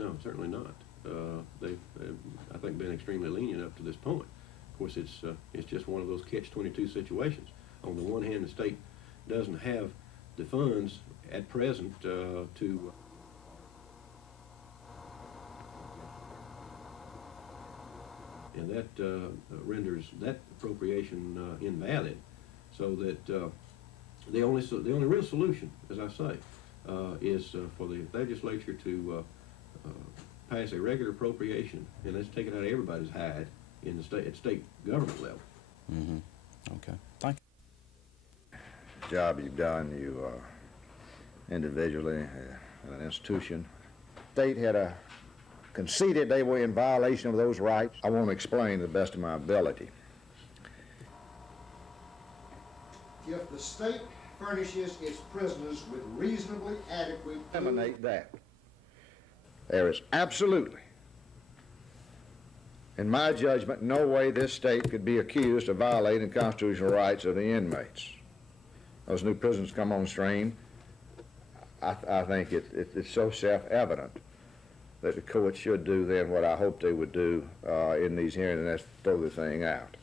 No, certainly not. They've, I think, been extremely lenient up to this point. Of course, it's just one of those catch-22 situations. On the one hand, the state doesn't have the funds at present to and that renders that appropriation invalid. So that the only real solution, as I say, is for the legislature to pass a regular appropriation, and let's take it out of everybody's hide in the state government level. Mm-hmm. Okay. Thank you. The job you've done, you individually, an institution. State had conceded they were in violation of those rights. I want to explain to the best of my ability. If the state furnishes its prisoners with reasonably adequate food, Eliminate that. There is absolutely, in my judgment, no way this state could be accused of violating the constitutional rights of the inmates. Those new prisons come on stream. I think it's so self-evident that the court should do then what I hope they would do in these hearings, and that's throw the thing out.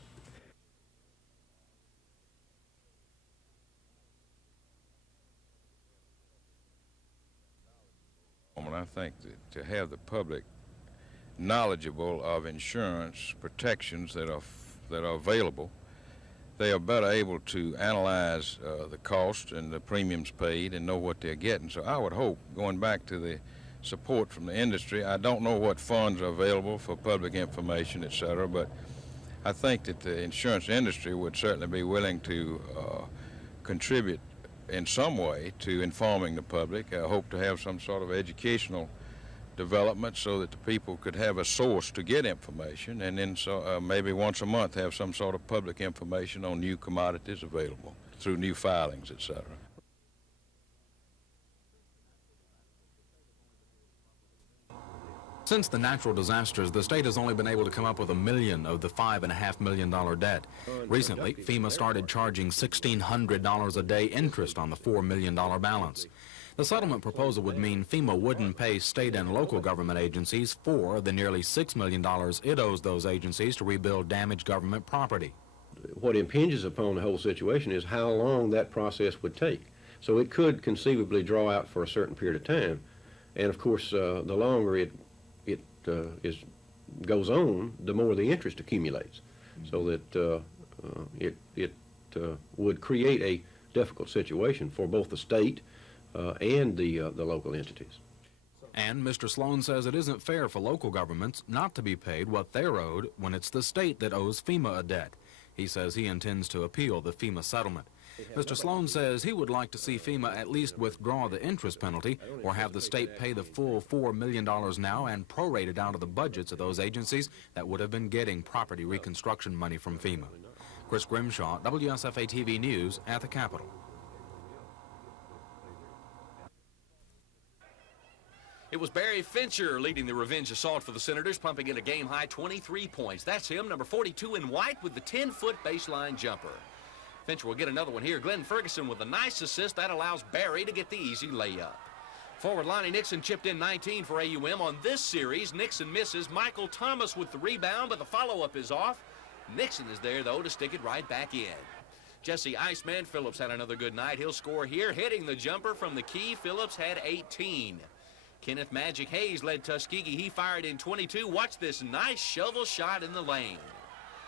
I think that to have the public knowledgeable of insurance protections that are available, they are better able to analyze the cost and the premiums paid and know what they're getting. So I would hope, going back to the support from the industry, I don't know what funds are available for public information, et cetera, but I think that the insurance industry would certainly be willing to contribute in some way to informing the public. I hope to have some sort of educational development so that the people could have a source to get information, and then maybe once a month have some sort of public information on new commodities available through new filings, etc. Since the natural disasters, the state has only been able to come up with $1 million of the $5.5 million debt. Recently, FEMA started charging $1,600 a day interest on the $4 million balance. The settlement proposal would mean FEMA wouldn't pay state and local government agencies for the nearly $6 million it owes those agencies to rebuild damaged government property. What impinges upon the whole situation is how long that process would take. So it could conceivably draw out for a certain period of time. And of course, the longer it goes on, the more the interest accumulates. So that it would create a difficult situation for both the state and the local entities. And Mr. Sloan says it isn't fair for local governments not to be paid what they're owed when it's the state that owes FEMA a debt. He says he intends to appeal the FEMA settlement. Mr. Sloan says he would like to see FEMA at least withdraw the interest penalty or have the state pay the full $4 million now and prorate it out of the budgets of those agencies that would have been getting property reconstruction money from FEMA. Chris Grimshaw, WSFA TV News at the Capitol. It was Barry Fincher leading the revenge assault for the Senators, pumping in a game-high 23 points. That's him, number 42 in white, with the 10-foot baseline jumper. Fincher will get another one here. Glenn Ferguson with a nice assist. That allows Barry to get the easy layup. Forward Lonnie Nixon chipped in 19 for AUM. On this series, Nixon misses. Michael Thomas with the rebound, but the follow-up is off. Nixon is there, though, to stick it right back in. Jesse Iceman Phillips had another good night. He'll score here, hitting the jumper from the key. Phillips had 18. Kenneth Magic Hayes led Tuskegee. He fired in 22. Watch this nice shovel shot in the lane.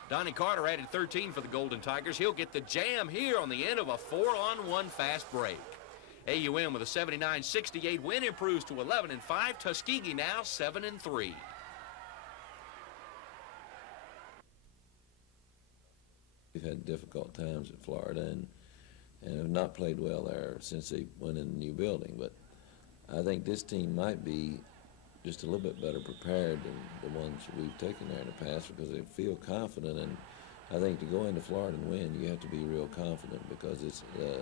Donnie Carter added 13 for the Golden Tigers. He'll get the jam here on the end of a 4-on-1 fast break. AUM with a 79-68 win improves to 11-5. Tuskegee now 7-3. We've had difficult times at Florida and have not played well there since they went in the new building. But I think this team might be just a little bit better prepared than the ones we've taken there in the past because they feel confident. And I think to go into Florida and win, you have to be real confident because it's the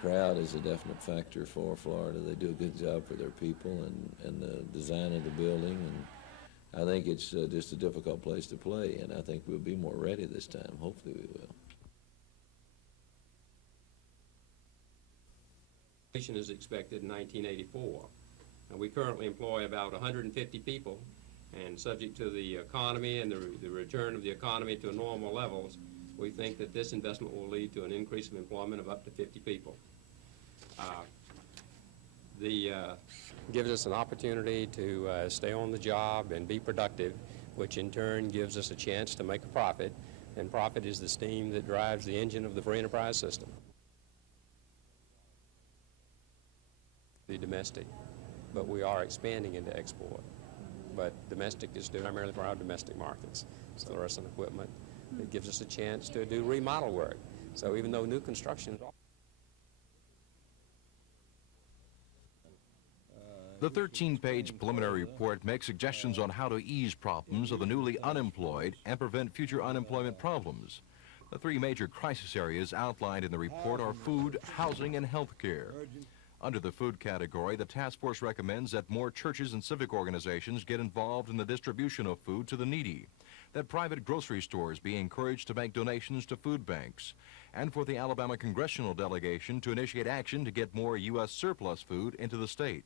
crowd is a definite factor for Florida. They do a good job for their people and the design of the building. And I think it's just a difficult place to play, and I think we'll be more ready this time. Hopefully we will. Is expected in 1984. We currently employ about 150 people, and subject to the economy and the return of the economy to normal levels, we think that this investment will lead to an increase of employment of up to 50 people. Gives us an opportunity to stay on the job and be productive, which in turn gives us a chance to make a profit, and profit is the steam that drives the engine of the free enterprise system. The domestic, but we are expanding into export. But domestic is due primarily for our domestic markets. So there are some equipment that gives us a chance to do remodel work. So even though new construction is The 13-page preliminary report makes suggestions on how to ease problems of the newly unemployed and prevent future unemployment problems. The three major crisis areas outlined in the report are food, housing, and health care. Under the food category, the task force recommends that more churches and civic organizations get involved in the distribution of food to the needy, that private grocery stores be encouraged to make donations to food banks, and for the Alabama congressional delegation to initiate action to get more U.S. surplus food into the state.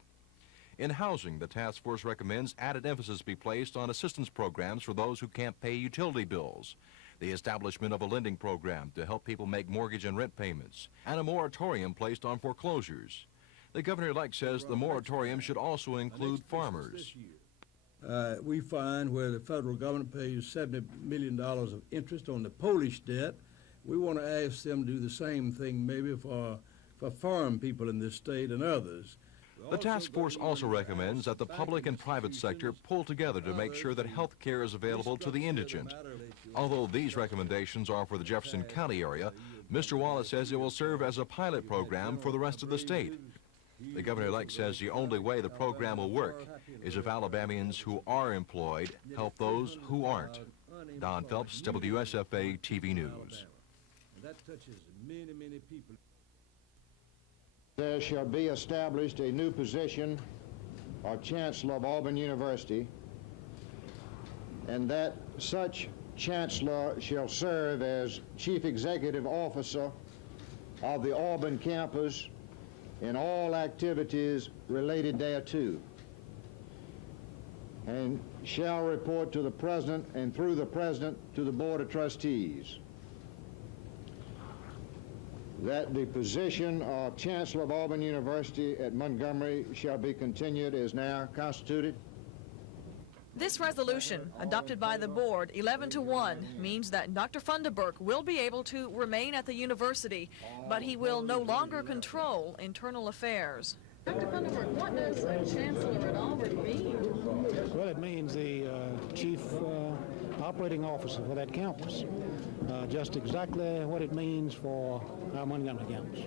In housing, the task force recommends added emphasis be placed on assistance programs for those who can't pay utility bills, the establishment of a lending program to help people make mortgage and rent payments, and a moratorium placed on foreclosures. The governor-elect says the moratorium should also include farmers. We find where the federal government pays $70 million of interest on the Polish debt, we want to ask them to do the same thing maybe for farm people in this state and others. The task force also recommends that the public and private sector pull together to make sure that health care is available to the indigent. Although these recommendations are for the Jefferson County area, Mr. Wallace says it will serve as a pilot program for the rest of the state. The governor-elect says the only way the program will work is if Alabamians who are employed help those who aren't. Don Phelps, WSFA TV News. That touches many, many people. There shall be established a new position of Chancellor of Auburn University, and that such Chancellor shall serve as Chief Executive Officer of the Auburn campus in all activities related thereto, and shall report to the President and through the President to the Board of Trustees. That the position of Chancellor of Auburn University at Montgomery shall be continued as now constituted. This resolution, adopted by the board 11-1, means that Dr. Funderburk will be able to remain at the university, but he will no longer control internal affairs. Dr. Funderburk, what does a chancellor at Auburn mean? Well, it means the chief operating officer for that campus. Just exactly what it means for our Montgomery campus.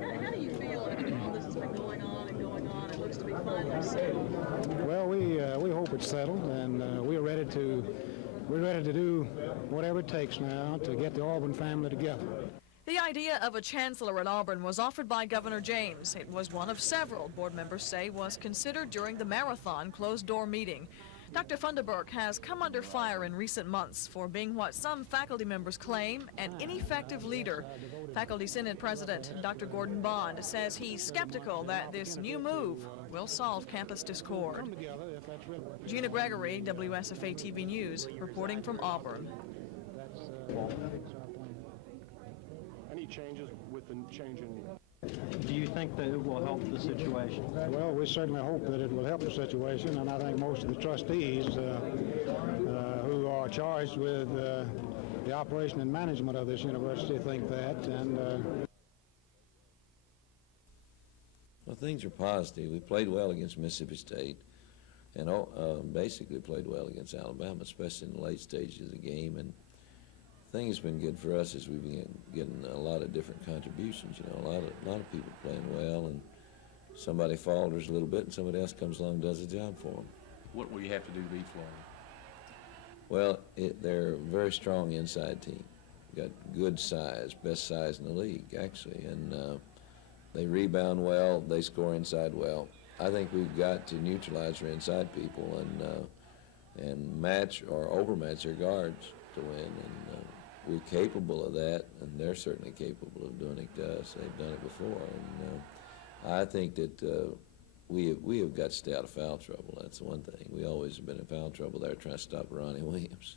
How do you feel after all this has been going on and going on? It looks to be finally settled. Well, we hope it's settled, and we're ready to do whatever it takes now to get the Auburn family together. The idea of a chancellor at Auburn was offered by Governor James. It was one of several board members say was considered during the marathon closed-door meeting. Dr. Funderburk has come under fire in recent months for being what some faculty members claim an ineffective leader. Faculty Senate President Dr. Gordon Bond says he's skeptical that this new move will solve campus discord. Gina Gregory, WSFA TV News, reporting from Auburn. Any changes with the change in... Do you think that it will help the situation? Well, we certainly hope that it will help the situation, and I think most of the trustees who are charged with the operation and management of this university think that. And well, things are positive. We played well against Mississippi State, and basically played well against Alabama, especially in the late stages of the game. And the thing that's been good for us is we've been getting a lot of different contributions. You know, a lot of people playing well, and somebody falters a little bit, and somebody else comes along and does the job for them. What will you have to do to beat Florida? Well, they're a very strong inside team. Got good size, best size in the league, actually, and they rebound well, they score inside well. I think we've got to neutralize their inside people and match or overmatch their guards to win, and we're capable of that, and they're certainly capable of doing it to us. They've done it before, and I think that we have got to stay out of foul trouble. That's one thing. We always have been in foul trouble there trying to stop Ronnie Williams.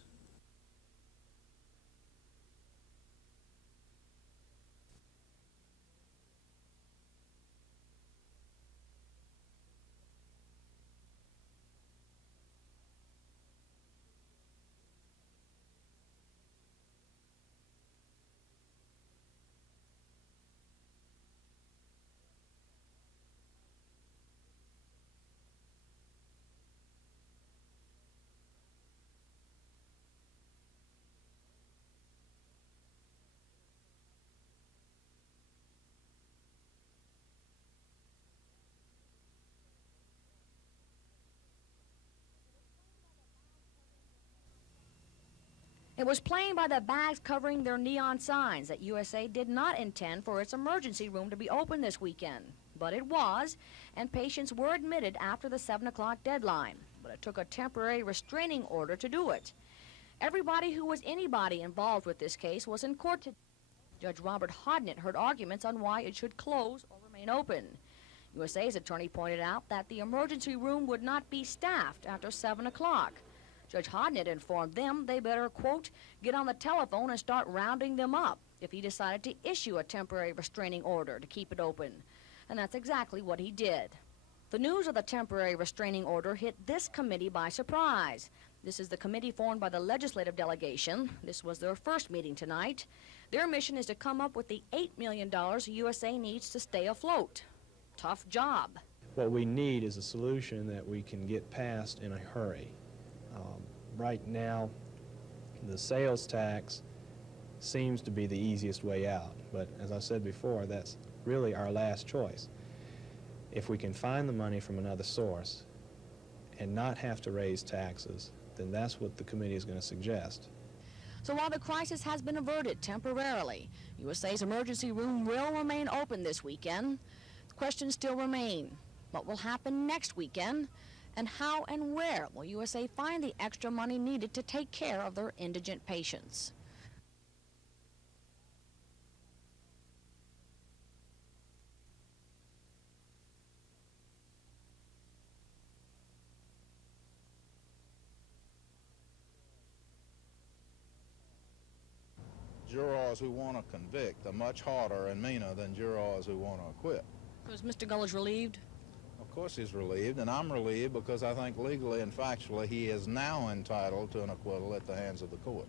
It was plain by the bags covering their neon signs that USA did not intend for its emergency room to be open this weekend. But it was, and patients were admitted after the 7 o'clock deadline. But it took a temporary restraining order to do it. Everybody who was anybody involved with this case was in court today. Judge Robert Hodnett heard arguments on why it should close or remain open. USA's attorney pointed out that the emergency room would not be staffed after 7 o'clock. Judge Hodnett informed them they better, quote, get on the telephone and start rounding them up if he decided to issue a temporary restraining order to keep it open. And that's exactly what he did. The news of the temporary restraining order hit this committee by surprise. This is the committee formed by the legislative delegation. This was their first meeting tonight. Their mission is to come up with the $8 million USA needs to stay afloat. Tough job. What we need is a solution that we can get passed in a hurry. Right now, the sales tax seems to be the easiest way out, but as I said before, that's really our last choice. If we can find the money from another source and not have to raise taxes, then that's what the committee is going to suggest. So while the crisis has been averted temporarily, USA's emergency room will remain open this weekend. Questions still remain. What will happen next weekend? And how and where will USA find the extra money needed to take care of their indigent patients? Jurors who want to convict are much harder and meaner than jurors who want to acquit. So is Mr. Gullidge relieved? Of course he's relieved, and I'm relieved because I think legally and factually he is now entitled to an acquittal at the hands of the court.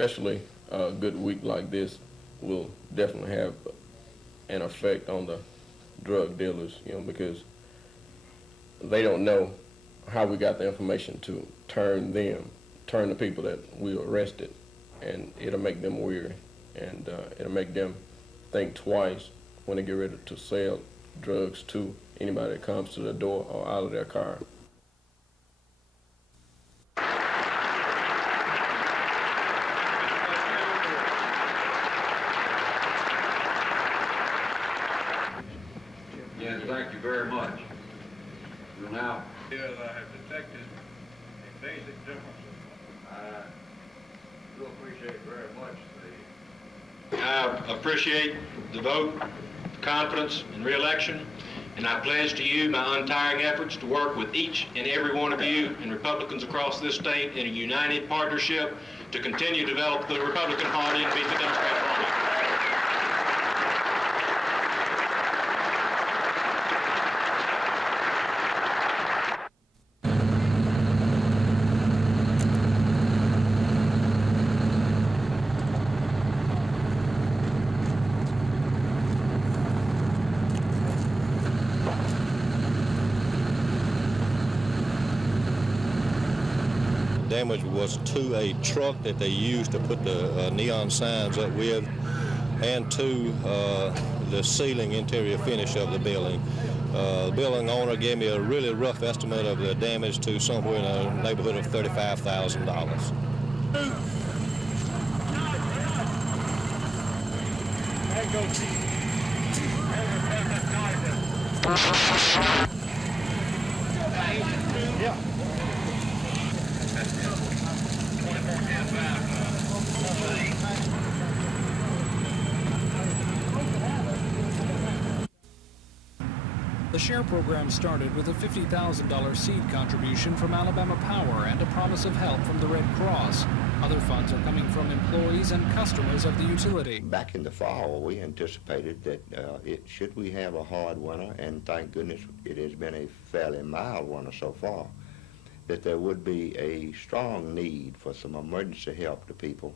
Especially a good week like this will definitely have an effect on the drug dealers, because they don't know how we got the information to turn the people that we arrested, and it'll make them weary, and it'll make them think twice when they get ready to sell drugs to anybody that comes to their door or out of their car. Yes, thank you very much. We'll now. Yes, I have detected a basic difference. I do appreciate very much I appreciate the vote, confidence, and re-election, and I pledge to you my untiring efforts to work with each and every one of you and Republicans across this state in a united partnership to continue to develop the Republican Party and beat the Democrat Party. damage was to a truck that they used to put the neon signs up with, and to the ceiling interior finish of the building. The building owner gave me a really rough estimate of the damage to somewhere in the neighborhood of $35,000. The SHARE program started with a $50,000 seed contribution from Alabama Power and a promise of help from the Red Cross. Other funds are coming from employees and customers of the utility. Back in the fall, we anticipated that should we have a hard winter, and thank goodness it has been a fairly mild winter so far, that there would be a strong need for some emergency help to people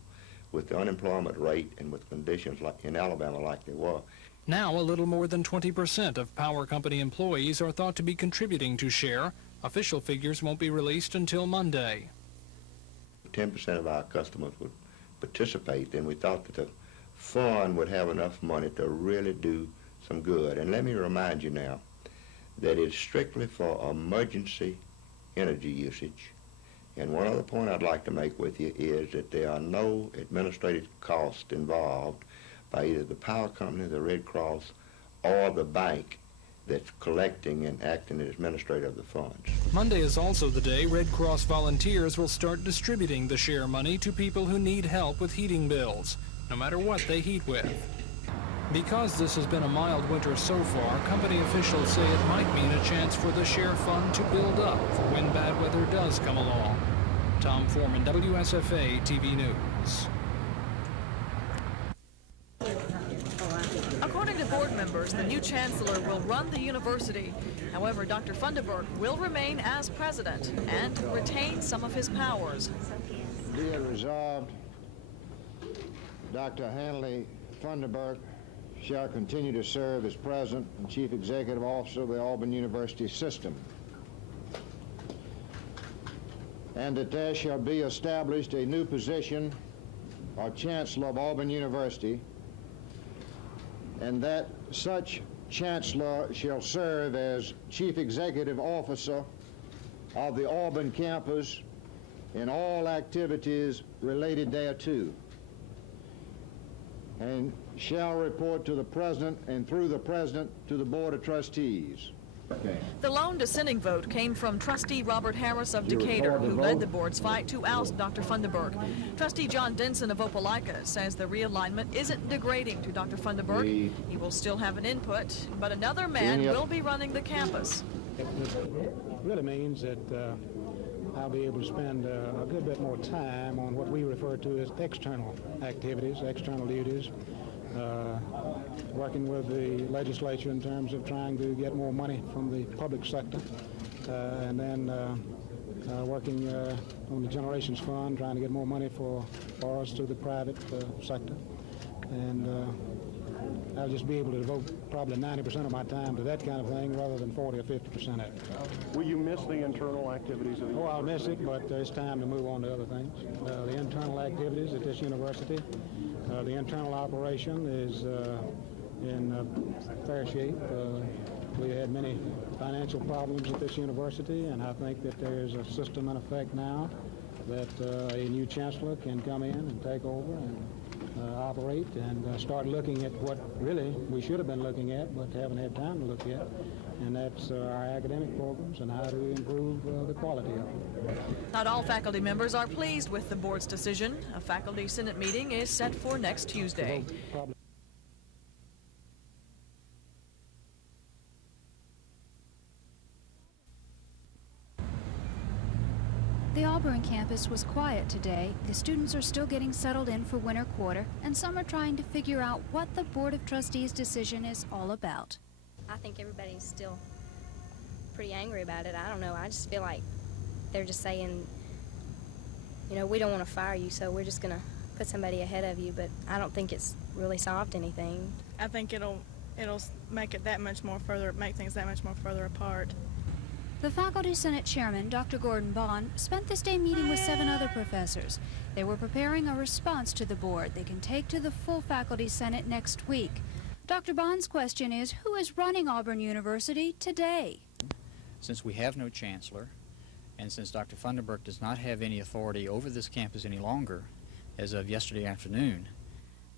with the unemployment rate and with conditions like in Alabama like they were. Now, a little more than 20% of power company employees are thought to be contributing to SHARE. Official figures won't be released until Monday. 10% of our customers would participate, and we thought that the fund would have enough money to really do some good. And let me remind you now that it's strictly for emergency energy usage. And one other point I'd like to make with you is that there are no administrative costs involved by either the power company, the Red Cross, or the bank that's collecting and acting as administrator of the funds. Monday is also the day Red Cross volunteers will start distributing the SHARE money to people who need help with heating bills, no matter what they heat with. Because this has been a mild winter so far, company officials say it might mean a chance for the SHARE fund to build up for when bad weather does come along. Tom Foreman, WSFA TV News. According to board members, the new chancellor will run the university. However, Dr. Funderburk will remain as president and retain some of his powers. Be it resolved, Dr. Hanley Funderburk shall continue to serve as president and chief executive officer of the Auburn University system, and that there shall be established a new position of chancellor of Auburn University, and that such chancellor shall serve as chief executive officer of the Auburn campus in all activities related thereto, and shall report to the president and through the president to the board of trustees. Okay. The lone dissenting vote came from Trustee Robert Harris of Decatur, who led the board's fight to oust Dr. Funderburk. Trustee John Denson of Opelika says the realignment isn't degrading to Dr. Funderburk. He will still have an input, but another man will be running the campus. It really means that I'll be able to spend a good bit more time on what we refer to as external activities, external duties, working with the legislature in terms of trying to get more money from the public sector, and then working on the Generations Fund, trying to get more money for us through the private sector. And I'll just be able to devote probably 90% of my time to that kind of thing rather than 40 or 50% of it. Will you miss the internal activities of the university? I'll miss it, but it's time to move on to other things. The internal activities at this university, the internal operation is in fair shape. We had many financial problems at this university, and I think that there's a system in effect now that a new chancellor can come in and take over and operate and start looking at what really we should have been looking at but haven't had time to look at, and that's our academic programs and how to improve the quality of them. Not all faculty members are pleased with the board's decision. A faculty senate meeting is set for next Tuesday. The Auburn campus was quiet today. The students are still getting settled in for winter quarter, and some are trying to figure out what the Board of Trustees' decision is all about. I think everybody's still pretty angry about it. I don't know. I just feel like they're just saying, you know, we don't want to fire you, so we're just going to put somebody ahead of you, but I don't think it's really solved anything. I think it'll make it that much more further, make things that much more further apart. The Faculty Senate Chairman, Dr. Gordon Bond, spent this day meeting with 7 other professors. They were preparing a response to the board they can take to the full Faculty Senate next week. Dr. Bond's question is, who is running Auburn University today? Since we have no chancellor, and since Dr. Funderburk does not have any authority over this campus any longer, as of yesterday afternoon,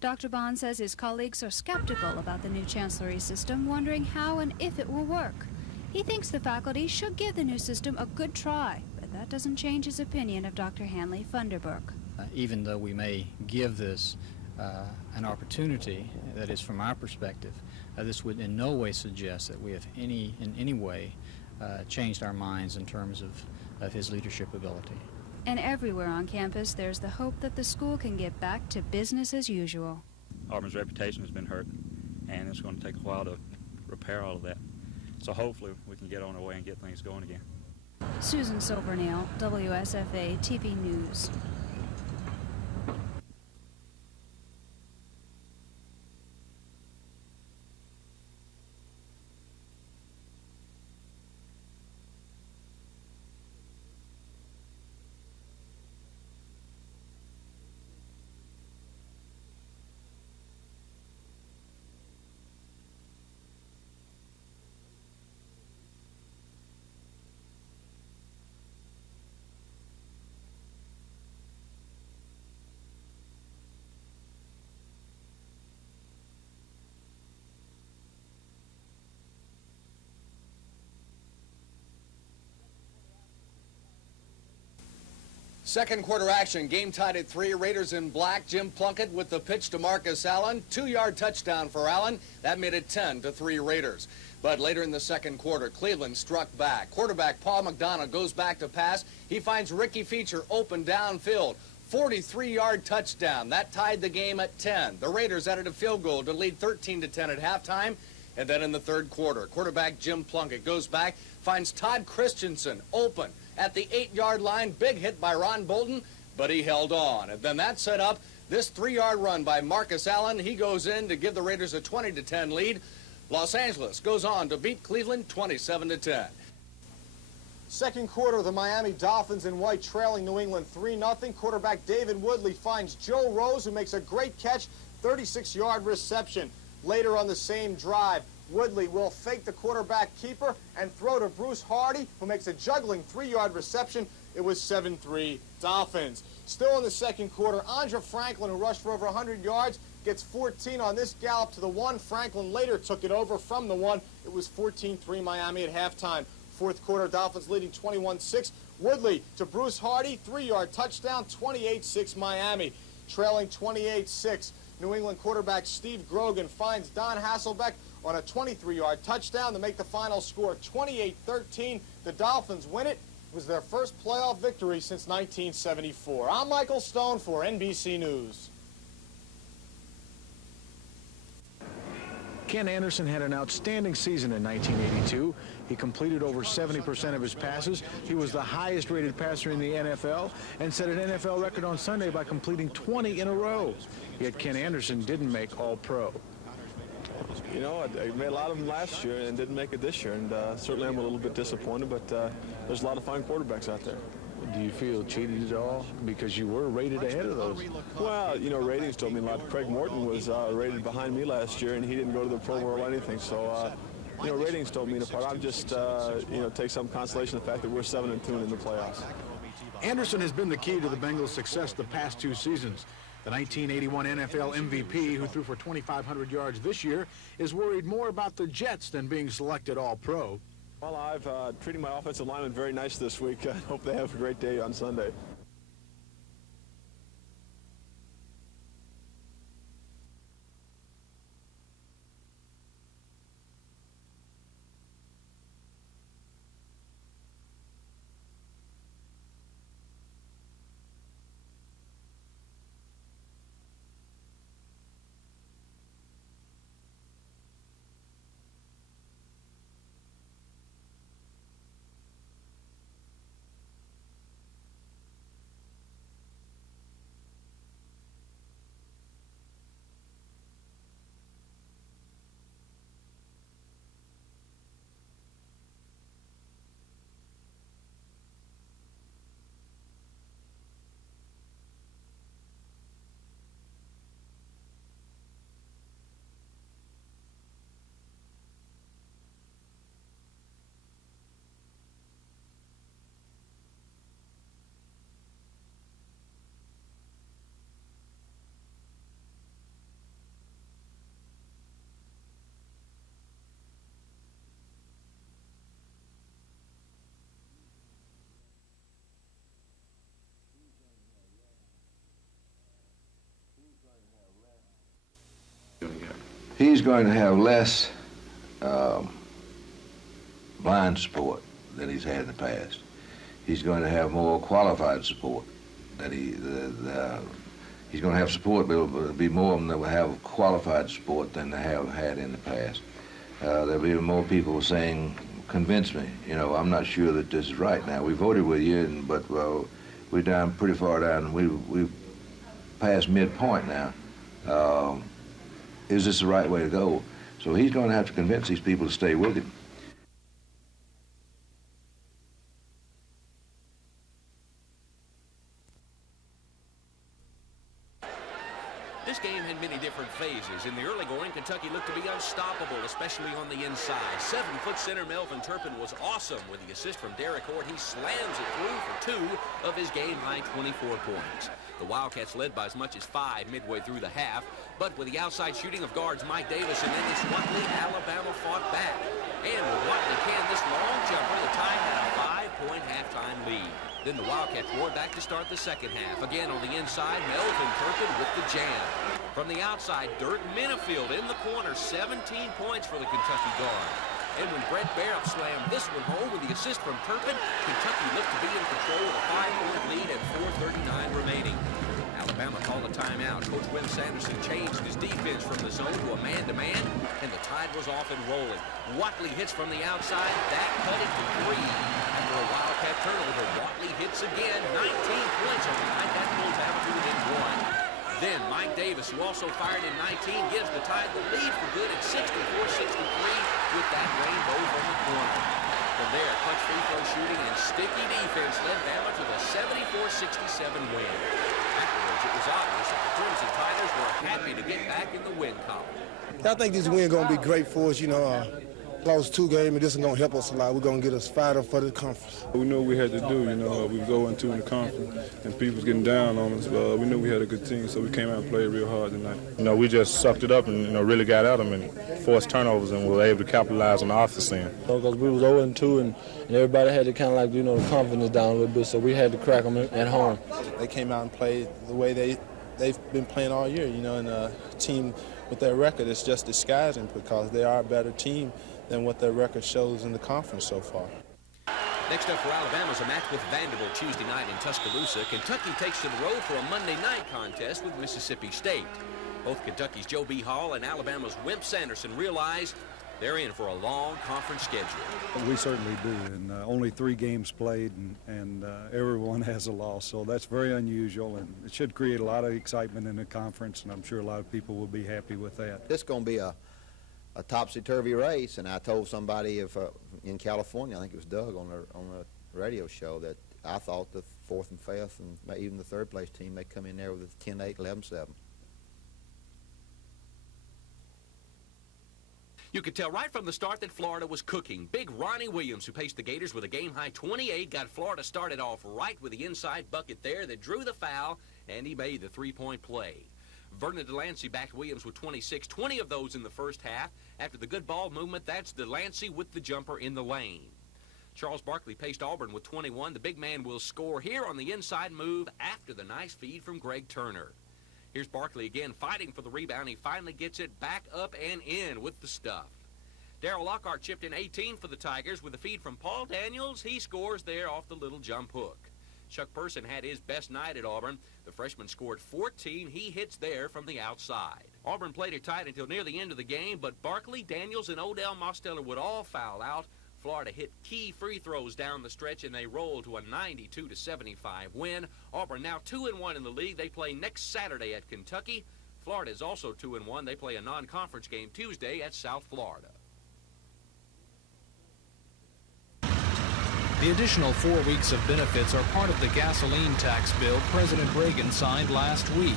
Dr. Bond says his colleagues are skeptical about the new chancellery system, wondering how and if it will work. He thinks the faculty should give the new system a good try, but that doesn't change his opinion of Dr. Hanley Funderburk. even though we may give this an opportunity, that is from our perspective, this would in no way suggest that we have in any way changed our minds in terms of his leadership ability. And everywhere on campus, there's the hope that the school can get back to business as usual. Auburn's reputation has been hurt, and it's going to take a while to repair all of that. So hopefully we can get on our way and get things going again. Susan Silvernail, WSFA TV News. Second quarter action, game tied at 3. Raiders in black. Jim Plunkett with the pitch to Marcus Allen. 2-yard touchdown for Allen. That made it 10-3 Raiders. But later in the second quarter, Cleveland struck back. Quarterback Paul McDonough goes back to pass. He finds Ricky Feature open downfield. 43-yard touchdown. That tied the game at 10. The Raiders added a field goal to lead 13-10 at halftime. And then in the third quarter, quarterback Jim Plunkett goes back, finds Todd Christensen open at the 8-yard line. Big hit by Ron Bolton, but he held on. And then that set up this 3-yard run by Marcus Allen. He goes in to give the Raiders a 20-10 lead. Los Angeles goes on to beat Cleveland 27-10. Second quarter, the Miami Dolphins in white trailing New England 3-0. Quarterback David Woodley finds Joe Rose, who makes a great catch, 36-yard reception. Later on the same drive, Woodley will fake the quarterback keeper and throw to Bruce Hardy, who makes a juggling 3-yard reception. It was 7-3 Dolphins. Still in the second quarter, Andre Franklin, who rushed for over 100 yards, gets 14 on this gallop to the 1. Franklin later took it over from the 1. It was 14-3 Miami at halftime. Fourth quarter, Dolphins leading 21-6. Woodley to Bruce Hardy, 3-yard touchdown, 28-6 Miami. Trailing 28-6. New England quarterback Steve Grogan finds Don Hasselbeck on a 23-yard touchdown to make the final score 28-13. The Dolphins win it. It was their first playoff victory since 1974. I'm Michael Stone for NBC News. Ken Anderson had an outstanding season in 1982. He completed over 70% of his passes. He was the highest rated passer in the NFL and set an NFL record on Sunday by completing 20 in a row. Yet Ken Anderson didn't make All-Pro. You know, I made a lot of them last year and didn't make it this year, and certainly I'm a little bit disappointed, but there's a lot of fine quarterbacks out there. Do you feel cheated at all? Because you were rated ahead of those. Well, you know, ratings told me a lot. Craig Morton was rated behind me last year, and he didn't go to the Pro Bowl or anything. So, you know, ratings told me to part. I'm just, you know, take some consolation in the fact that we're 7-2 in the playoffs. Anderson has been the key to the Bengals' success the past 2 seasons. The 1981 NFL MVP, who threw for 2,500 yards this year, is worried more about the Jets than being selected All-Pro. Well, I've treated my offensive linemen very nice this week. I hope they have a great day on Sunday. He's going to have less blind support than he's had in the past. He's going to have more qualified support. He's going to have support, but it'll be more of them that will have qualified support than they have had in the past. There'll be more people saying, convince me, you know, I'm not sure that this is right now. We voted with you, but we're down pretty far down. We've passed midpoint now. Is this the right way to go? So he's going to have to convince these people to stay with him. This game had many different phases. In the early going, Kentucky looked to be unstoppable, especially on the inside. 7-foot center Melvin Turpin was awesome with the assist from Derek Hort. He slams it through for 2 of his game-high 24 points. The Wildcats led by as much as 5 midway through the half, but with the outside shooting of guards Mike Davis and Ennis Watley, Alabama fought back. And with Watley canned this long jumper, the Tide had a 5-point halftime lead. Then the Wildcats roared back to start the second half. Again on the inside, Melvin Turpin with the jam. From the outside, Dirk Minifield in the corner, 17 points for the Kentucky guard. And when Brett Barrett slammed this one home with the assist from Turpin, Kentucky looked to be in control with a 5-point lead and 4:39 remaining. Alabama called a timeout. Coach Wim Sanderson changed his defense from the zone to a man-to-man, and the Tide was off and rolling. Watley hits from the outside. That cut it to 3. After a Wildcat turnover, Watley hits again. 19 points on the night. That pulls Alabama to within 1. Then Mike Davis, who also fired in 19, gives the Tide the lead for good at 64-63 with that rainbow from the corner. From there, clutch free throw shooting and sticky defense led Bama to the 74-67 win. Afterwards, it was obvious that the Crimson Tigers were happy to get back in the win column. I think this win going to be great for us. You know, lost 2 games, and this is going to help us a lot. We're going to get us fired up for the conference. We knew what we had to do, you know. We go into the conference, and people's getting down on us. But we knew we had a good team, so we came out and played real hard tonight. You know, we just sucked it up and, you know, really got at them and forced turnovers, and we were able to capitalize on the offensive end. Because we was 0-2, and everybody had to kind of like, you know, the confidence down a little bit, so we had to crack them at home. They came out and played the way they've been playing all year, you know, and a team with their record is just disguising because they are a better team than what their record shows in the conference so far. Next up for Alabama is a match with Vanderbilt Tuesday night in Tuscaloosa. Kentucky takes to the road for a Monday night contest with Mississippi State. Both Kentucky's Joe B. Hall and Alabama's Wimp Sanderson realize they're in for a long conference schedule. We certainly do, and only 3 games played, and everyone has a loss, so that's very unusual, and it should create a lot of excitement in the conference, and I'm sure a lot of people will be happy with that. It's going to be a topsy-turvy race, and I told somebody in California, I think it was Doug on a radio show, that I thought the 4th and 5th and even the 3rd place team may come in there with a 10-8, 11-7. You could tell right from the start that Florida was cooking. Big Ronnie Williams, who paced the Gators with a game-high 28, got Florida started off right with the inside bucket there that drew the foul, and he made the 3-point play. Vernon Delancey backed Williams with 26, 20 of those in the first half. After the good ball movement, that's Delancey with the jumper in the lane. Charles Barkley paced Auburn with 21. The big man will score here on the inside move after the nice feed from Greg Turner. Here's Barkley again fighting for the rebound. He finally gets it back up and in with the stuff. Darryl Lockhart chipped in 18 for the Tigers with a feed from Paul Daniels. He scores there off the little jump hook. Chuck Person had his best night at Auburn. The freshman scored 14. He hits there from the outside. Auburn played it tight until near the end of the game, but Barkley, Daniels, and Odell Mosteller would all foul out. Florida hit key free throws down the stretch, and they rolled to a 92-75 win. Auburn now 2-1 in the league. They play next Saturday at Kentucky. Florida is also 2-1. They play a non-conference game Tuesday at South Florida. The additional 4 weeks of benefits are part of the gasoline tax bill President Reagan signed last week.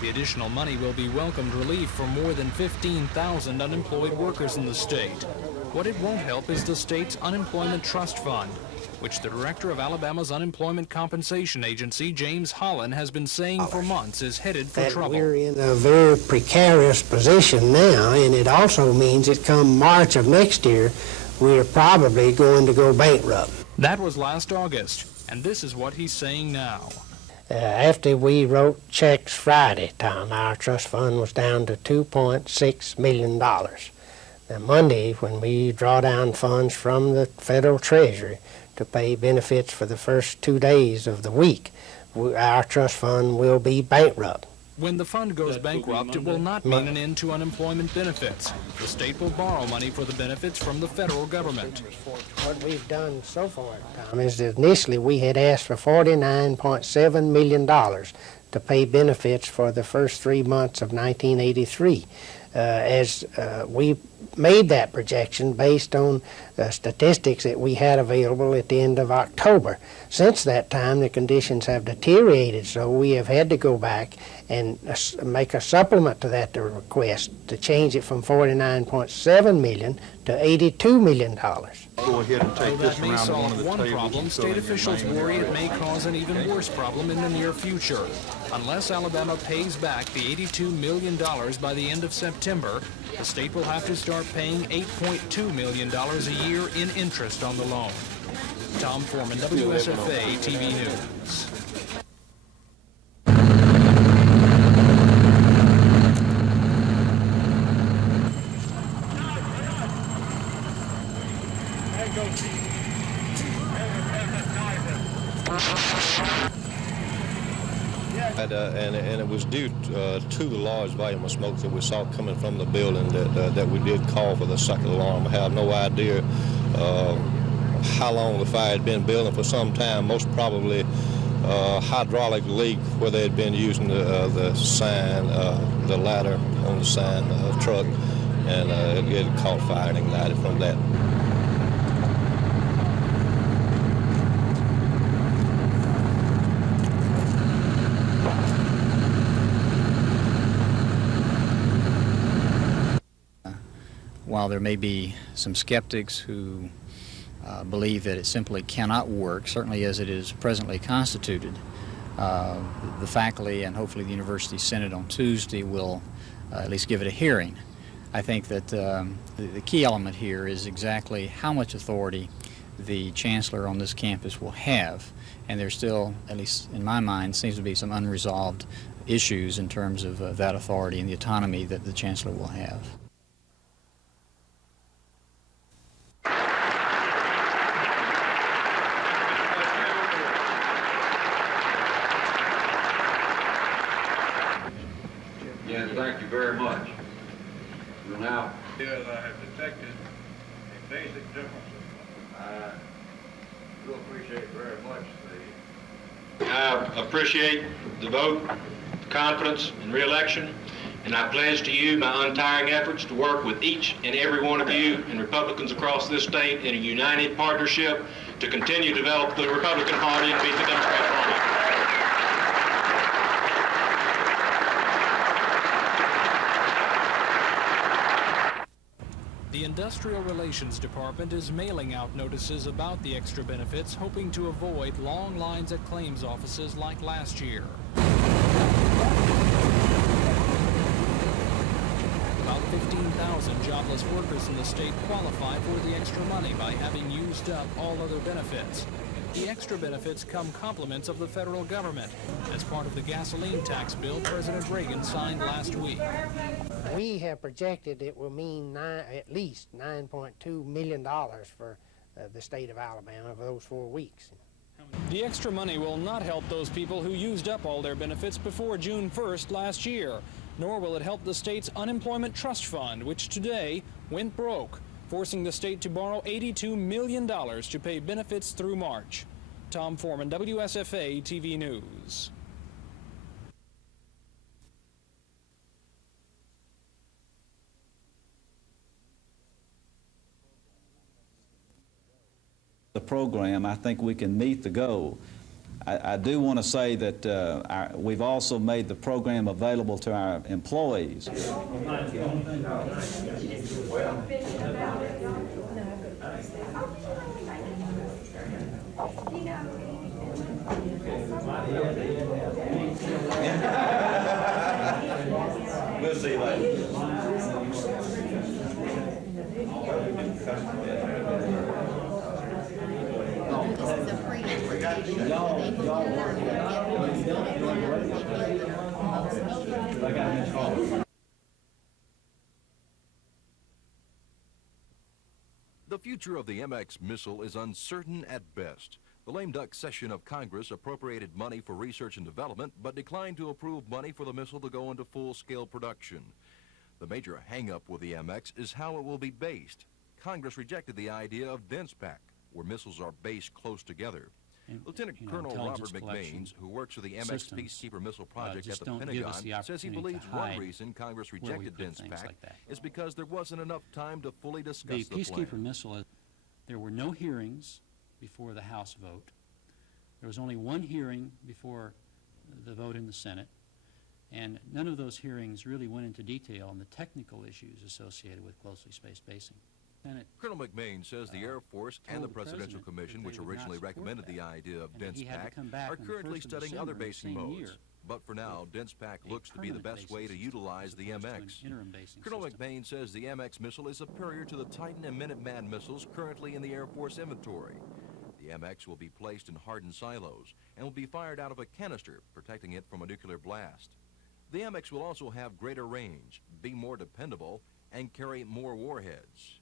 The additional money will be welcomed relief for more than 15,000 unemployed workers in the state. What it won't help is the state's unemployment trust fund, which the director of Alabama's Unemployment Compensation Agency, James Holland, has been saying for months is headed for trouble. We're in a very precarious position now, and it also means that come March of next year, we're probably going to go bankrupt. That was last August, and this is what he's saying now. After we wrote checks Friday, Tom, our trust fund was down to $2.6 million. Now, Monday, when we draw down funds from the federal treasury to pay benefits for the first 2 days of the week, our trust fund will be bankrupt. When the fund goes bankrupt, it will not mean an end to unemployment benefits. The state will borrow money for the benefits from the federal government. What we've done so far, Tom, is that initially we had asked for $49.7 million to pay benefits for the first 3 months of 1983. As we made that projection based on statistics that we had available at the end of October. Since that time, the conditions have deteriorated, so we have had to go back and make a supplement to that request to change it from $49.7 million to $82 million. Go ahead and take this around to one of the One tables. problem, state officials worry it may cause an even worse problem in the near future. Unless Alabama pays back the $82 million by the end of September, the state will have to start paying $8.2 million a year in interest on the loan. Tom Foreman, WSFA TV News. And it was due to the large volume of smoke that we saw coming from the building that we did call for the second alarm. I have no idea how long the fire had been building. For some time, most probably hydraulic leak where they had been using the sign, the ladder on the sign truck, and it caught fire and ignited from that. While there may be some skeptics who believe that it simply cannot work, certainly as it is presently constituted, the faculty and hopefully the University Senate on Tuesday will at least give it a hearing. I think that the key element here is exactly how much authority the chancellor on this campus will have, and there's still, at least in my mind, seems to be some unresolved issues in terms of that authority and the autonomy that the chancellor will have. Yes, thank you very much. We'll now. Yes, I have detected a basic difference. I do appreciate very much I appreciate the vote, confidence, and re-election, and I pledge to you my untiring efforts to work with each and every one of you and Republicans across this state in a united partnership to continue to develop the Republican Party and beat the Democrat Party. The Industrial Relations Department is mailing out notices about the extra benefits, hoping to avoid long lines at claims offices like last year. About 15,000 jobless workers in the state qualify for the extra money by having used up all other benefits. The extra benefits come compliments of the federal government as part of the gasoline tax bill President Reagan signed last week. We have projected it will mean at least $9.2 million for the state of Alabama for those 4 weeks. The extra money will not help those people who used up all their benefits before June 1st last year, nor will it help the state's unemployment trust fund, which today went broke, forcing the state to borrow $82 million to pay benefits through March. Tom Foreman, WSFA TV News. The program, I think we can meet the goal. I do want to say that we've also made the program available to our employees. We'll see you later. This is a free. The future of the MX missile is uncertain at best. The lame duck session of Congress appropriated money for research and development, but declined to approve money for the missile to go into full-scale production. The major hang-up with the MX is how it will be based. Congress rejected the idea of dense pack, where missiles are based close together. Lieutenant Colonel Robert McMains, who works for the MX Peacekeeper Missile Project at the Pentagon, says he believes one reason Congress rejected dense pack is because there wasn't enough time to fully discuss the Peacekeeper plan. missile, there were no hearings before the House vote. There was only one hearing before the vote in the Senate, and none of those hearings really went into detail on the technical issues associated with closely spaced basing. Colonel McMain says the Air Force and the Presidential Commission, which originally recommended the idea of dense pack, are currently studying other basing modes. But for now, dense pack looks to be the best way to utilize the MX. Colonel McMain says the MX missile is superior to the Titan and Minuteman missiles currently in the Air Force inventory. The MX will be placed in hardened silos and will be fired out of a canister, protecting it from a nuclear blast. The MX will also have greater range, be more dependable, and carry more warheads.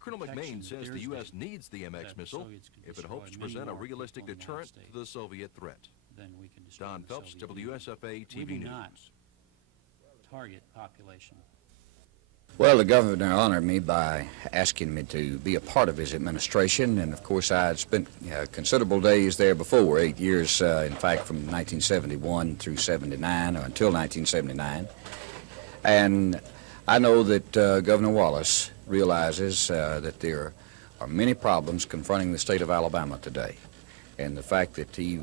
Colonel McMain says the U.S. needs the MX missile if it hopes to present a realistic deterrent to the Soviet threat. Don Phelps, WSFA TV News. Target population. Well, the governor honored me by asking me to be a part of his administration, and of course I had spent considerable days there before, 8 years, in fact, from 1971 through 79, or until 1979. And I know that Governor Wallace realizes that there are many problems confronting the state of Alabama today, and the fact that he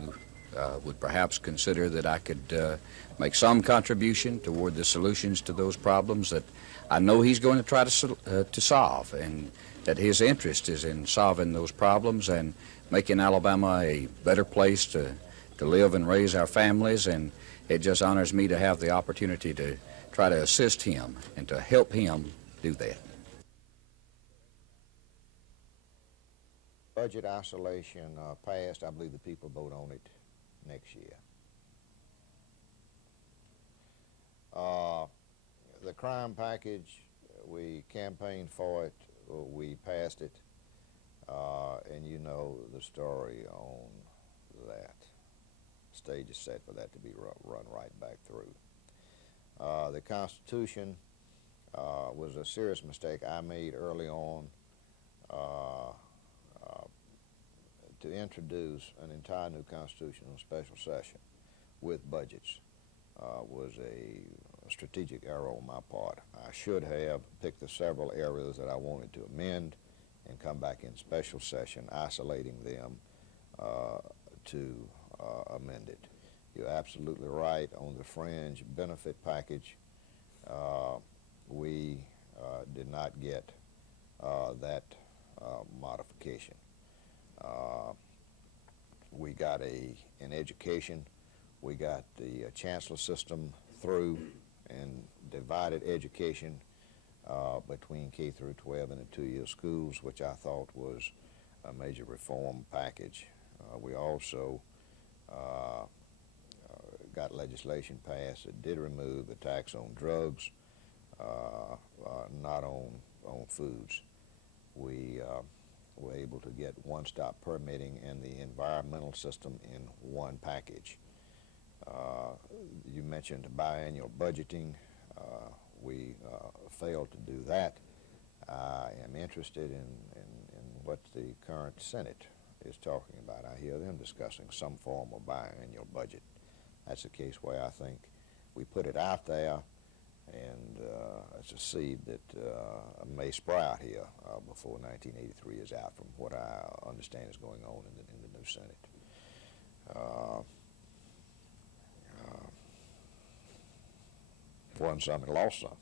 would perhaps consider that I could make some contribution toward the solutions to those problems that I know he's going to try to solve, and that his interest is in solving those problems and making Alabama a better place to live and raise our families, and it just honors me to have the opportunity to try to assist him and to help him do that. Budget isolation passed. I believe the people vote on it next year. The crime package, we campaigned for it, we passed it, and you know the story on that. Stage is set for that to be run right back through. The Constitution was a serious mistake I made early on. To introduce an entire new Constitution on special session with budgets was a strategic error on my part. I should have picked the several areas that I wanted to amend and come back in special session, isolating them to amend it. You're absolutely right on the fringe benefit package. We did not get that modification. We got in education, we got the chancellor system through and divided education between K through 12 and the two-year schools, which I thought was a major reform package. We also got legislation passed that did remove the tax on drugs, not on foods. We were able to get one-stop permitting and the environmental system in one package. You mentioned biannual budgeting. We failed to do that. I am interested in what the current Senate is talking about. I hear them discussing some form of biannual budget. That's a case where I think we put it out there, and it's a seed that may sprout here before 1983 is out, from what I understand is going on in the new Senate. Won some and lost some.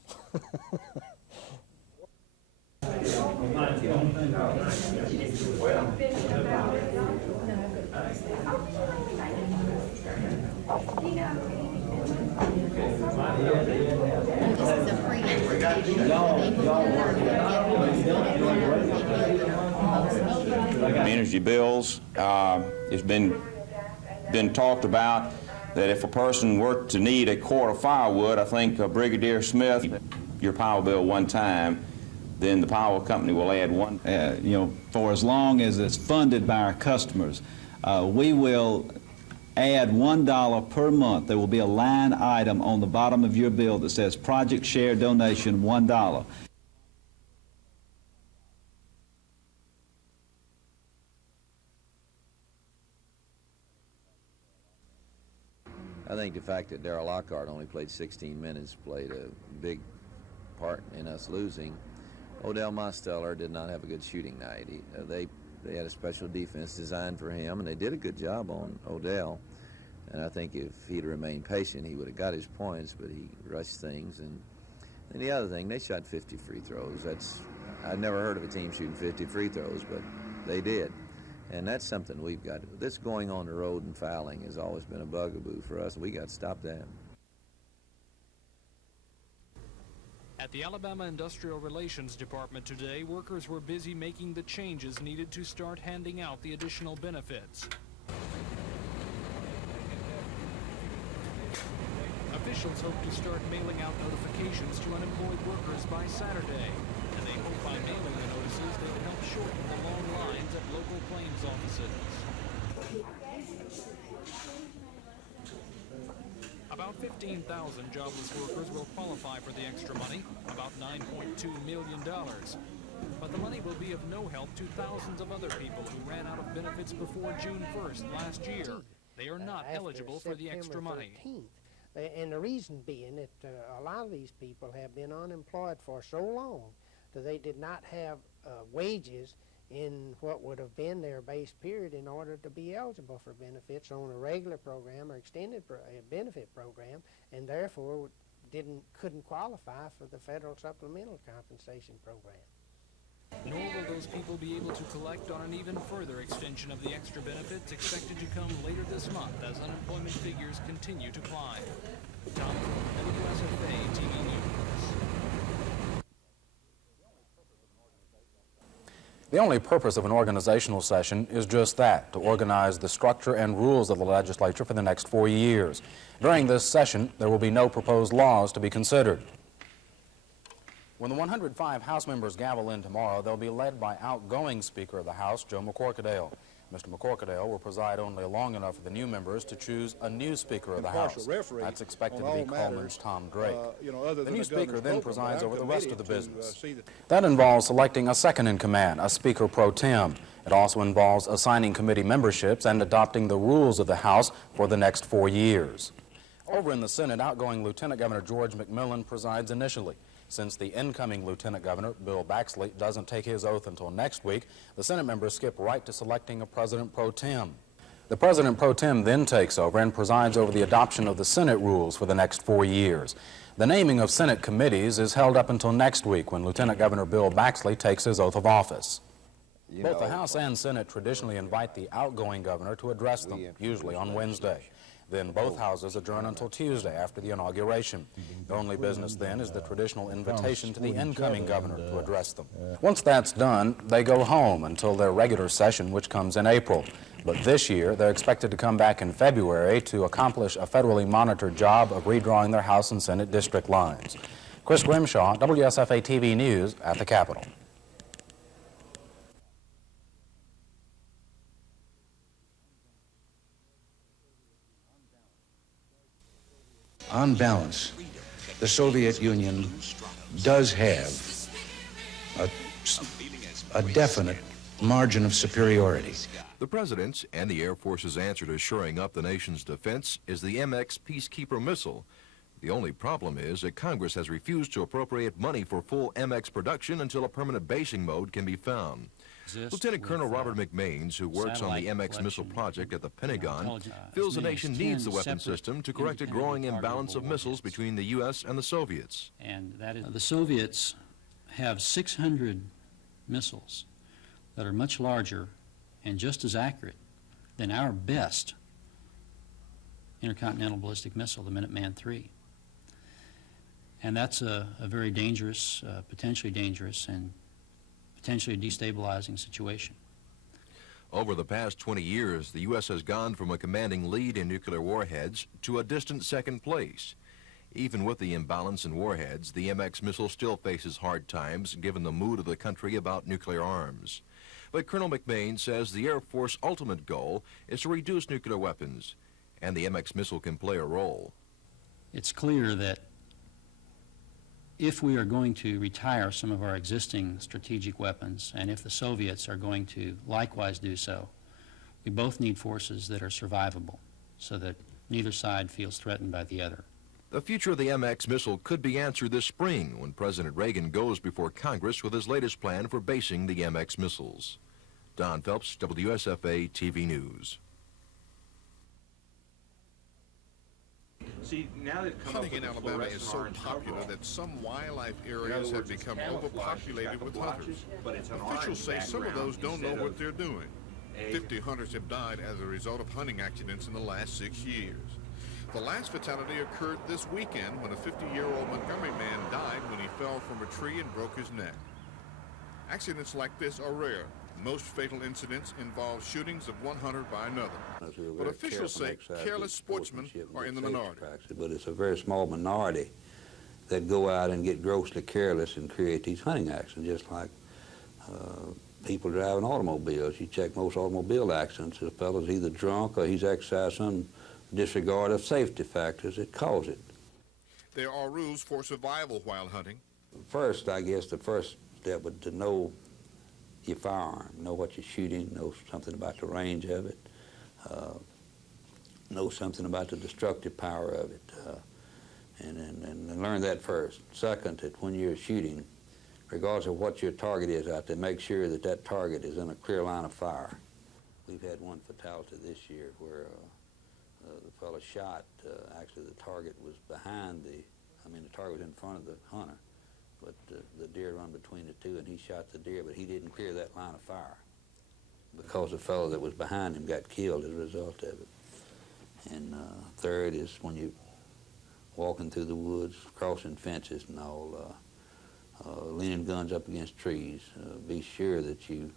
Energy bills, it's been talked about. that if a person were to need a quart of firewood, I think Brigadier Smith, your power bill one time, then the power company will add one. You know, for as long as it's funded by our customers, we will add $1 per month. There will be a line item on the bottom of your bill that says Project Share Donation $1. I think the fact that Darryl Lockhart only played 16 minutes played a big part in us losing. Odell Mosteller did not have a good shooting night. They had a special defense designed for him, and they did a good job on Odell. And I think if he'd remained patient, he would have got his points, but he rushed things. And the other thing, they shot 50 free throws. I'd never heard of a team shooting 50 free throws, but they did. And that's something we've got. This going on the road and fouling has always been a bugaboo for us. We got to stop that. At the Alabama Industrial Relations Department today, workers were busy making the changes needed to start handing out the additional benefits. Officials hope to start mailing out notifications to unemployed workers by Saturday, and they hope by mailing the notices they will help shorten the long lines at local claims offices. About 15,000 jobless workers will qualify for the extra money, about $9.2 million. But the money will be of no help to thousands of other people who ran out of benefits before June 1st last year. They are not eligible for the extra money. And the reason being that a lot of these people have been unemployed for so long that they did not have wages in what would have been their base period in order to be eligible for benefits on a regular program or extended benefit program, and therefore couldn't qualify for the federal supplemental compensation program. Nor will those people be able to collect on an even further extension of the extra benefits expected to come later this month as unemployment figures continue to climb. Tom, WSFA TV News. The only purpose of an organizational session is just that, to organize the structure and rules of the legislature for the next 4 years. During this session, there will be no proposed laws to be considered. When the 105 House members gavel in tomorrow, they'll be led by outgoing Speaker of the House, Joe McCorkadale. Mr. McCorkadale will preside only long enough for the new members to choose a new Speaker of the House. That's expected to be Coleman's Tom Drake. The new Speaker then presides over the rest of the business. That involves selecting a second-in-command, a Speaker pro tem. It also involves assigning committee memberships and adopting the rules of the House for the next 4 years. Over in the Senate, outgoing Lieutenant Governor George McMillan presides initially. Since the incoming Lieutenant Governor, Bill Baxley, doesn't take his oath until next week, the Senate members skip right to selecting a President pro tem. The President pro tem then takes over and presides over the adoption of the Senate rules for the next 4 years. The naming of Senate committees is held up until next week when Lieutenant Governor Bill Baxley takes his oath of office. Both the House and Senate traditionally invite the outgoing governor to address them, usually on Wednesday. Then both houses adjourn until Tuesday after the inauguration. The only business then is the traditional invitation to the incoming governor to address them. Once that's done, they go home until their regular session, which comes in April. But this year, they're expected to come back in February to accomplish a federally monitored job of redrawing their House and Senate district lines. Chris Grimshaw, WSFA TV News at the Capitol. On balance, the Soviet Union does have a definite margin of superiority. The President's and the Air Force's answer to shoring up the nation's defense is the MX Peacekeeper missile. The only problem is that Congress has refused to appropriate money for full MX production until a permanent basing mode can be found. Lieutenant Colonel Robert McMains, who works on the MX missile project at the Pentagon, feels the nation needs the weapon system to correct a growing imbalance of missiles between the U.S. and the Soviets. And that is, the Soviets have 600 missiles that are much larger and just as accurate than our best intercontinental ballistic missile, the Minuteman III. And that's a very dangerous, potentially dangerous, and potentially destabilizing situation. Over the past 20 years, the U.S. has gone from a commanding lead in nuclear warheads to a distant second place. Even with the imbalance in warheads, the MX missile still faces hard times given the mood of the country about nuclear arms. But Colonel McMain says the Air Force's ultimate goal is to reduce nuclear weapons, and the MX missile can play a role. It's clear that if we are going to retire some of our existing strategic weapons, and if the Soviets are going to likewise do so, we both need forces that are survivable so that neither side feels threatened by the other. The future of the MX missile could be answered this spring when President Reagan goes before Congress with his latest plan for basing the MX missiles. Don Phelps, WSFA TV News. See, now they've come Hunting in Alabama is so popular that some wildlife areas have become overpopulated with hunters. Officials say some of those don't know what they're doing. 50 hunters have died as a result of hunting accidents in the last 6 years. The last fatality occurred this weekend when a 50-year-old Montgomery man died when he fell from a tree and broke his neck. Accidents like this are rare. Most fatal incidents involve shootings of one hunter by another. But officials say careless sportsmen are in the minority. But it's a very small minority that go out and get grossly careless and create these hunting accidents, just like people driving automobiles. You check most automobile accidents, the fellow's either drunk or he's exercised some disregard of safety factors that cause it. There are rules for survival while hunting. First, I guess the first step would to know your firearm, know what you're shooting, know something about the range of it, know something about the destructive power of it, and learn that first. Second, that when you're shooting, regardless of what your target is out there, make sure that that target is in a clear line of fire. We've had one fatality this year where the fellow shot, actually the target was behind the target was in front of the hunter, but the deer run between the two and he shot the deer, but he didn't clear that line of fire because the fellow that was behind him got killed as a result of it. And third is when you're walking through the woods, crossing fences and all, leaning guns up against trees, be sure that you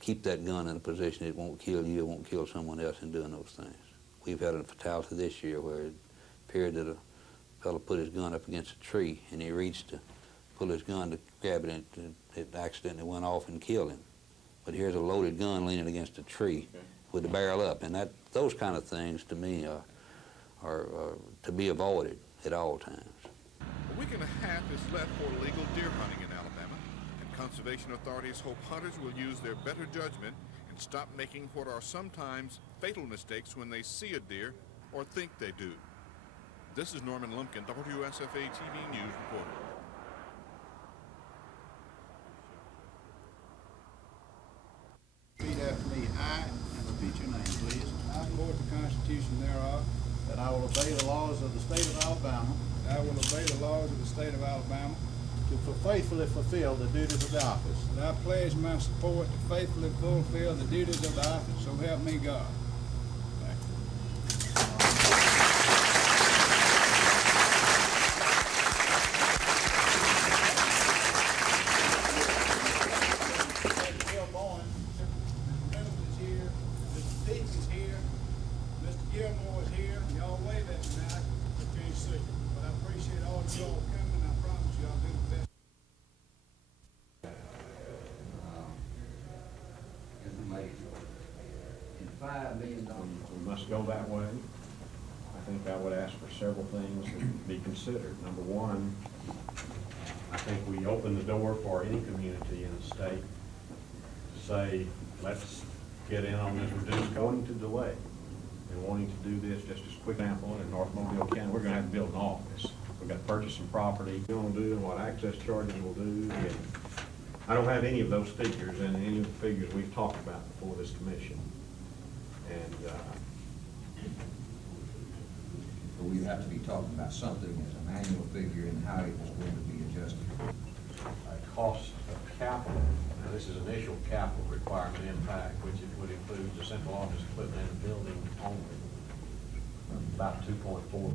keep that gun in a position it won't kill you, it won't kill someone else in doing those things. We've had a fatality this year where it appeared that a fellow put his gun up against a tree and he reached to pull his gun to grab it and it accidentally went off and killed him. But here's a loaded gun leaning against a tree with the barrel up, and those kind of things to me are to be avoided at all times. A week and a half is left for legal deer hunting in Alabama, and conservation authorities hope hunters will use their better judgment and stop making what are sometimes fatal mistakes when they see a deer or think they do. This is Norman Lumpkin, WSFA TV News reporter. Repeat after me. I, and repeat your name, please. I support the Constitution thereof. That I will obey the laws of the state of Alabama. I will obey the laws of the state of Alabama. To faithfully fulfill the duties of the office. And I pledge my support to faithfully fulfill the duties of the office, so help me God. We must go that way. I think I would ask for several things to be considered. Number one, I think we open the door for any community in the state to say, let's get in on this reduced wanting to delay and wanting to do this just as quick. Example, in North Mobile County, we're going to have to build an office. We've got to purchase some property. We're going to do and what access charges will do. And I don't have any of those figures and any of the figures we've talked about before this commission. And we have to be talking about something as an annual figure and how it is going to be adjusted. Cost of capital. Now, this is initial capital requirement impact, which it would include the central office equipment and the building only. About 2.4.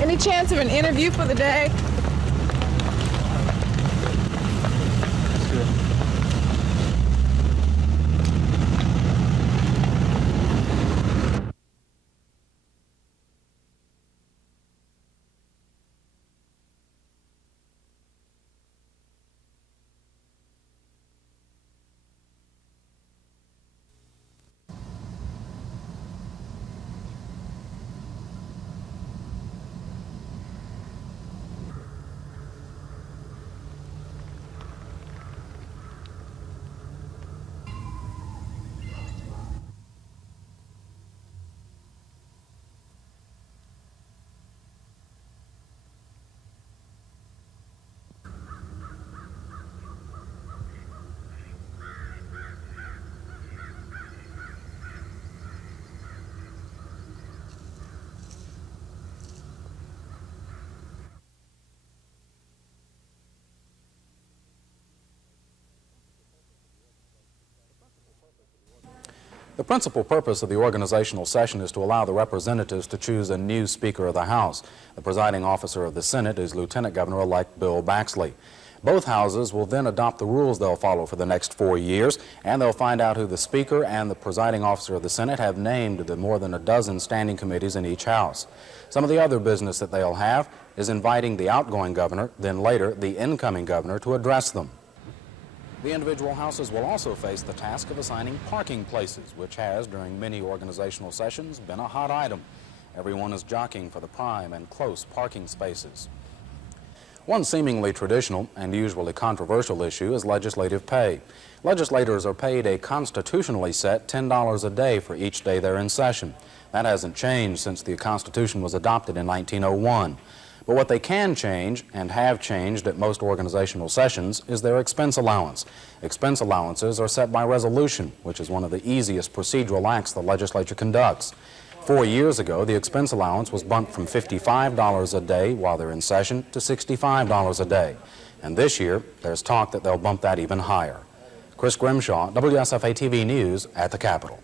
Any chance of an interview for the day? The principal purpose of the organizational session is to allow the representatives to choose a new Speaker of the House. The presiding officer of the Senate is Lieutenant Governor-elect Bill Baxley. Both houses will then adopt the rules they'll follow for the next 4 years, and they'll find out who the Speaker and the presiding officer of the Senate have named the more than a dozen standing committees in each house. Some of the other business that they'll have is inviting the outgoing governor, then later the incoming governor, to address them. The individual houses will also face the task of assigning parking places, which has, during many organizational sessions, been a hot item. Everyone is jockeying for the prime and close parking spaces. One seemingly traditional and usually controversial issue is legislative pay. Legislators are paid a constitutionally set $10 a day for each day they're in session. That hasn't changed since the Constitution was adopted in 1901. But what they can change, and have changed at most organizational sessions, is their expense allowance. Expense allowances are set by resolution, which is one of the easiest procedural acts the legislature conducts. 4 years ago, the expense allowance was bumped from $55 a day while they're in session to $65 a day. And this year, there's talk that they'll bump that even higher. Chris Grimshaw, WSFA TV News at the Capitol.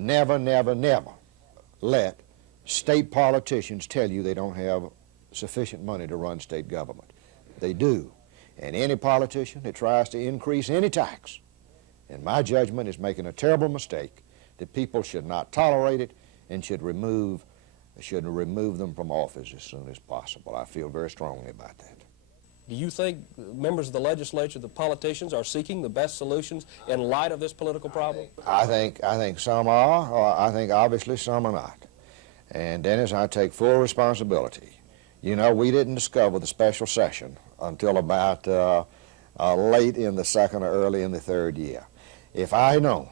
Never, never, never let state politicians tell you they don't have sufficient money to run state government. They do. And any politician that tries to increase any tax, in my judgment, is making a terrible mistake that people should not tolerate it and should remove them from office as soon as possible. I feel very strongly about that. Do you think members of the legislature, the politicians, are seeking the best solutions in light of this political problem? I think some are, or I think obviously some are not. And Dennis, I take full responsibility. You know, we didn't discover the special session until about late in the second or early in the third year. If I had known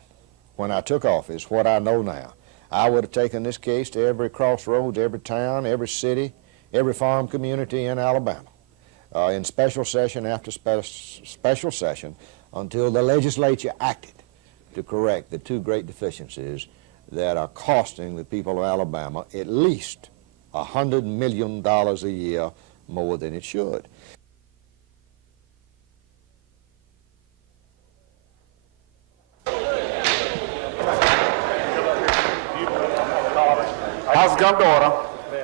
when I took office what I know now, I would have taken this case to every crossroads, every town, every city, every farm community in Alabama. In special session after special session until the legislature acted to correct the two great deficiencies that are costing the people of Alabama at least $100 million a year more than it should. House come to order.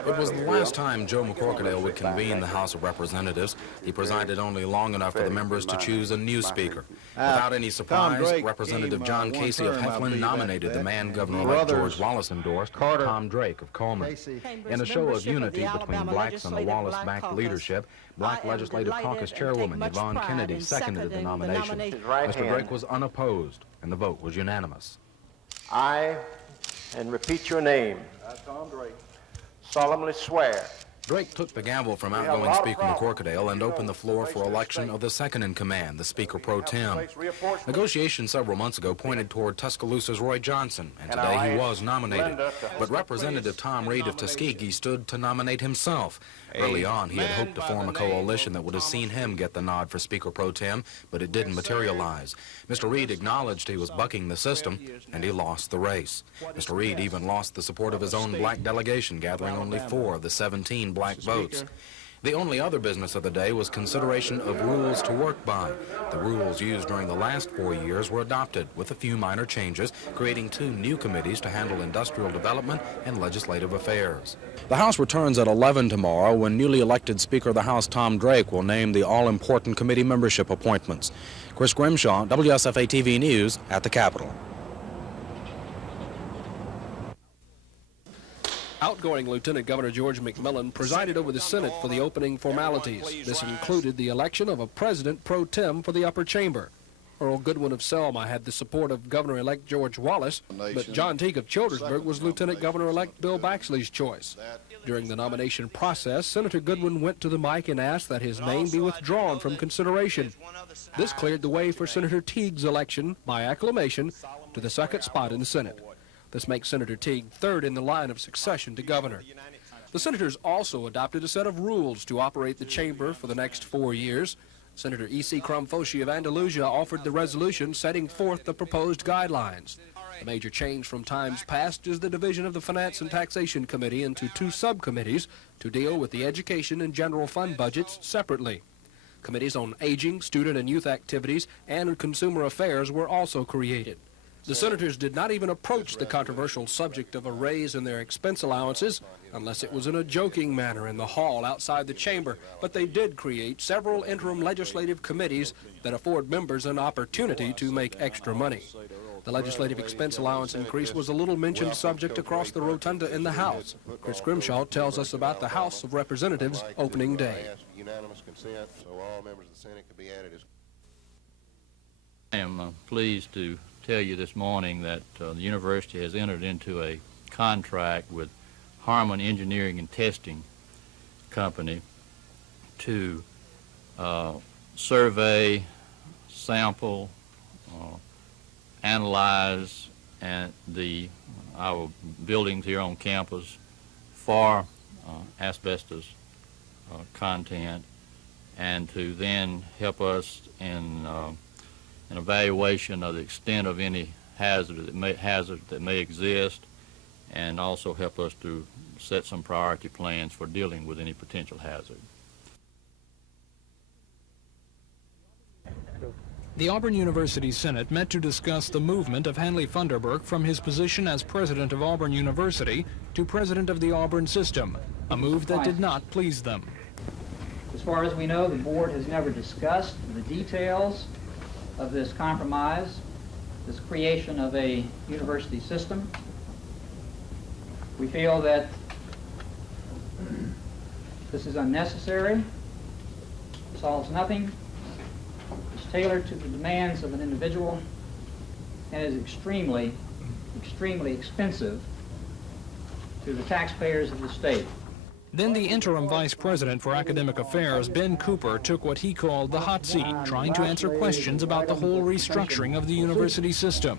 It was the last time Joe McCorkadale would convene the House of Representatives. He presided only long enough for the members to choose a new speaker. Without any surprise, Representative John Casey of Heflin nominated the man Governor-elect George Wallace endorsed, Tom Drake of Coleman. In a show of unity between blacks and the Wallace-backed leadership, Black Legislative Caucus Chairwoman Yvonne Kennedy seconded the nomination. Mr. Drake was unopposed, and the vote was unanimous. I, and repeat your name, Tom Drake, solemnly swear. Drake took the gavel from outgoing Speaker McCorkadale and opened the floor for election of the second-in-command, the Speaker Pro Tem. Negotiations several months ago pointed toward Tuscaloosa's Roy Johnson, and today he was nominated. But Representative Tom Reed of Tuskegee stood to nominate himself. Early on, he had hoped to form a coalition that would have seen him get the nod for Speaker Pro Tem, but it didn't materialize. Mr. Reed acknowledged he was bucking the system, and he lost the race. Mr. Reed even lost the support of his own black delegation, gathering only 4 of the 17 black votes. The only other business of the day was consideration of rules to work by. The rules used during the last 4 years were adopted, with a few minor changes, creating 2 new committees to handle industrial development and legislative affairs. The House returns at 11 tomorrow when newly elected Speaker of the House Tom Drake will name the all-important committee membership appointments. Chris Grimshaw, WSFA TV News at the Capitol. Outgoing Lieutenant Governor George McMillan presided over the Senate for the opening formalities. This included the election of a president pro tem for the upper chamber. Earl Goodwin of Selma had the support of Governor-elect George Wallace, but John Teague of Childersburg was Lieutenant Governor-elect Bill Baxley's choice. During the nomination process, Senator Goodwin went to the mic and asked that his name be withdrawn from consideration. This cleared the way for Senator Teague's election by acclamation to the second spot in the Senate. This makes Senator Teague third in the line of succession to governor. The senators also adopted a set of rules to operate the chamber for the next 4 years. Senator E.C. Crumfoshi of Andalusia offered the resolution setting forth the proposed guidelines. The major change from times past is the division of the Finance and Taxation Committee into 2 subcommittees to deal with the education and general fund budgets separately. Committees on aging, student and youth activities, and consumer affairs were also created. The senators did not even approach the controversial subject of a raise in their expense allowances unless it was in a joking manner in the hall outside the chamber, but they did create several interim legislative committees that afford members an opportunity to make extra money. The legislative expense allowance increase was a little mentioned subject across the rotunda in the House. Chris Grimshaw tells us about the House of Representatives opening day. Unanimous consent, so all members of the Senate could be added. I am pleased to tell you this morning that the university has entered into a contract with Harmon Engineering and Testing Company to survey, sample, analyze our buildings here on campus for asbestos content, and to then help us in an evaluation of the extent of any hazard that may exist, and also help us to set some priority plans for dealing with any potential hazard. The Auburn University Senate met to discuss the movement of Hanley Funderburk from his position as president of Auburn University to president of the Auburn system, a move that did not please them. As far as we know, the board has never discussed the details of this compromise, this creation of a university system. We feel that this is unnecessary, solves nothing, is tailored to the demands of an individual, and is extremely, extremely expensive to the taxpayers of the state. Then the interim vice president for academic affairs, Ben Cooper, took what he called the hot seat, trying to answer questions about the whole restructuring of the university system.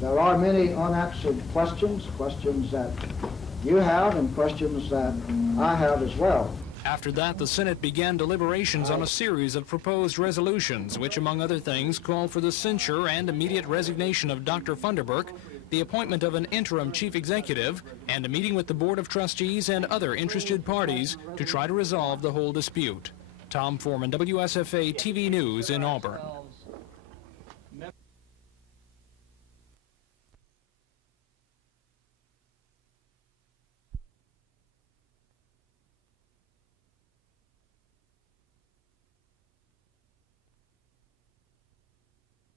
There are many unanswered questions that you have and questions that I have as well. After that, the Senate began deliberations on a series of proposed resolutions, which, among other things, call for the censure and immediate resignation of Dr. Funderburk, the appointment of an interim chief executive, and a meeting with the Board of Trustees and other interested parties to try to resolve the whole dispute. Tom Foreman, WSFA TV News in Auburn.